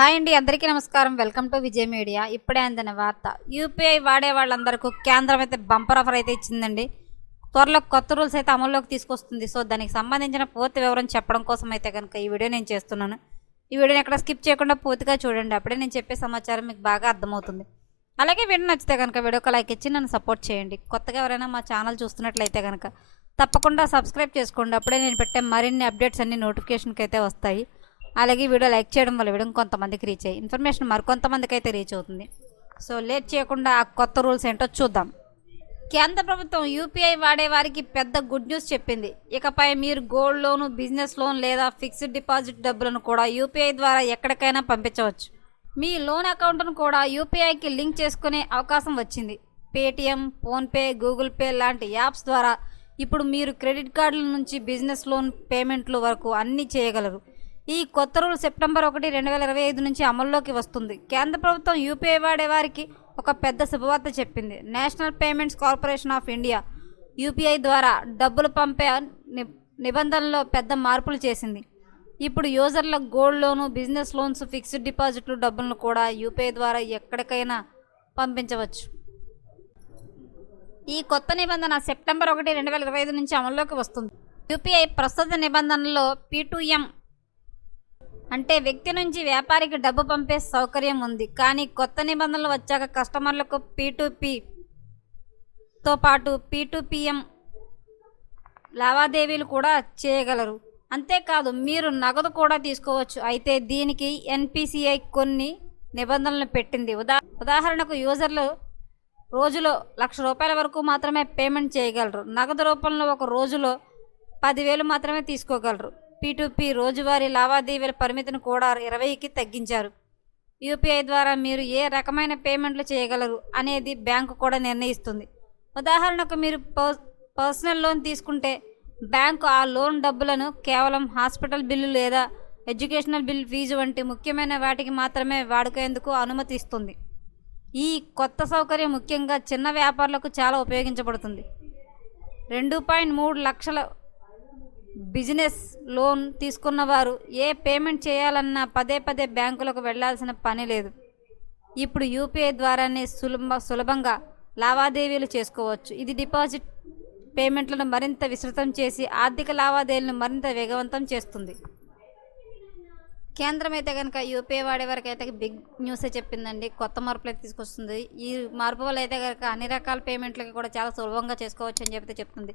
Hi అండి అందరికీ నమస్కారం. Welcome to Vijay media. ఇప్పుడే అందిన వార్త. యూపీఐ వాడే వాళ్ళందరికీ కేంద్రం అయితే బంపర్ ఆఫర్ అయితే ఇచ్చిందండి. త్వరలో కొత్త రూల్స్ అయితే అమల్లోకి తీసుకొస్తుంది. సో దానికి సంబంధించిన పూర్తి వివరం చెప్పడం కోసం అయితే కనుక ఈ వీడియో నేను చేస్తున్నాను. ఈ వీడియోని ఎక్కడ స్కిప్ చేయకుండా పూర్తిగా చూడండి. అప్పుడే నేను చెప్పే సమాచారం మీకు బాగా అర్థమవుతుంది. అలాగే వీడియో నచ్చితే కనుక వీడియోకి లైక్ ఇచ్చి నన్ను సపోర్ట్ చేయండి. కొత్తగా ఎవరైనా మా ఛానల్ చూస్తున్నట్లయితే కనుక తప్పకుండా సబ్స్క్రైబ్ చేసుకోండి. అప్పుడే నేను పెట్టే మరిన్ని అప్డేట్స్ అన్ని నోటిఫికేషన్కి అయితే వస్తాయి. అలాగే వీడియో లైక్ చేయడం వల్ల వీడియో కొంతమందికి రీచ్ అయ్యి ఇన్ఫర్మేషన్ మరికొంతమందికి అయితే రీచ్ అవుతుంది. సో లేట్ చేయకుండా ఆ కొత్త రూల్స్ ఏంటో చూద్దాం. కేంద్ర ప్రభుత్వం యూపీఐ వాడే వారికి పెద్ద గుడ్ న్యూస్ చెప్పింది. ఇకపై మీరు గోల్డ్ లోను బిజినెస్ లోన్ లేదా ఫిక్స్డ్ డిపాజిట్ డబ్బులను కూడా యూపీఐ ద్వారా ఎక్కడికైనా పంపించవచ్చు. మీ లోన్ అకౌంట్ను కూడా యూపీఐకి లింక్ చేసుకునే అవకాశం వచ్చింది. పేటిఎం ఫోన్పే గూగుల్ పే లాంటి యాప్స్ ద్వారా ఇప్పుడు మీరు క్రెడిట్ కార్డుల నుంచి బిజినెస్ లోన్ పేమెంట్లు వరకు అన్నీ చేయగలరు. ఈ కొత్త రూల్ సెప్టెంబర్ ఒకటి రెండు వేల ఇరవై ఐదు నుంచి అమల్లోకి వస్తుంది. కేంద్ర ప్రభుత్వం యూపీఐ వాడే వారికి ఒక పెద్ద శుభవార్త చెప్పింది. National Payments Corporation of India UPI ద్వారా డబ్బులు పంపే ని- పెద్ద మార్పులు చేసింది. ఇప్పుడు యూజర్ల gold loan business loans fixed డిపాజిట్లు డబ్బులను కూడా యూపీఐ ద్వారా ఎక్కడికైనా పంపించవచ్చు. ఈ కొత్త నిబంధన సెప్టెంబర్ ఒకటి రెండు వేల ఇరవై ఐదు నుంచి అమల్లోకి వస్తుంది. యూపీఐ ప్రస్తుత నిబంధనలో పీటూఎం అంటే వ్యక్తి నుంచి వ్యాపారికి డబ్బు పంపే సౌకర్యం ఉంది. కానీ కొత్త నిబంధనలు వచ్చాక కస్టమర్లకు పీ పాటు పీ లావాదేవీలు కూడా చేయగలరు. అంతేకాదు మీరు నగదు కూడా తీసుకోవచ్చు. అయితే దీనికి ఎన్పిసిఐ కొన్ని నిబంధనలు పెట్టింది. ఉదా ఉదాహరణకు యూజర్లు రోజులో లక్ష రూపాయల వరకు మాత్రమే పేమెంట్ చేయగలరు. నగదు రూపంలో ఒక రోజులో పదివేలు మాత్రమే తీసుకోగలరు. పీ రోజువారీ లావాదేవీల పరిమితిని కూడా ఇరవైకి తగ్గించారు. యూపీఐ ద్వారా మీరు ఏ రకమైన పేమెంట్లు చేయగలరు అనేది బ్యాంకు కూడా నిర్ణయిస్తుంది. ఉదాహరణకు మీరు పర్సనల్ లోన్ తీసుకుంటే బ్యాంకు ఆ లోన్ డబ్బులను కేవలం హాస్పిటల్ బిల్లు లేదా ఎడ్యుకేషనల్ బిల్ ఫీజు వంటి ముఖ్యమైన వాటికి మాత్రమే వాడుకేందుకు అనుమతిస్తుంది. ఈ కొత్త సౌకర్యం ముఖ్యంగా చిన్న వ్యాపారులకు చాలా ఉపయోగించబడుతుంది. రెండు పాయింట్ మూడు లక్షల బిజినెస్ లోన్ తీసుకున్న వారు ఏ పేమెంట్ చేయాలన్నా పదే పదే బ్యాంకులకు వెళ్ళాల్సిన పని లేదు. ఇప్పుడు యూపీఐ ద్వారానే సులభ సులభంగా లావాదేవీలు చేసుకోవచ్చు. ఇది డిపాజిట్ పేమెంట్లను మరింత విస్తృతం చేసి ఆర్థిక లావాదేవీలను మరింత వేగవంతం చేస్తుంది. కేంద్రం అయితే కనుక యూపీఐ వాడే వరకు అయితే బిగ్ న్యూసే చెప్పిందండి. కొత్త మార్పులు అయితే తీసుకొస్తుంది. ఈ మార్పు వల్ల అయితే కనుక అన్ని రకాల పేమెంట్లకి కూడా చాలా సులభంగా చేసుకోవచ్చు అని చెప్తే చెప్తుంది.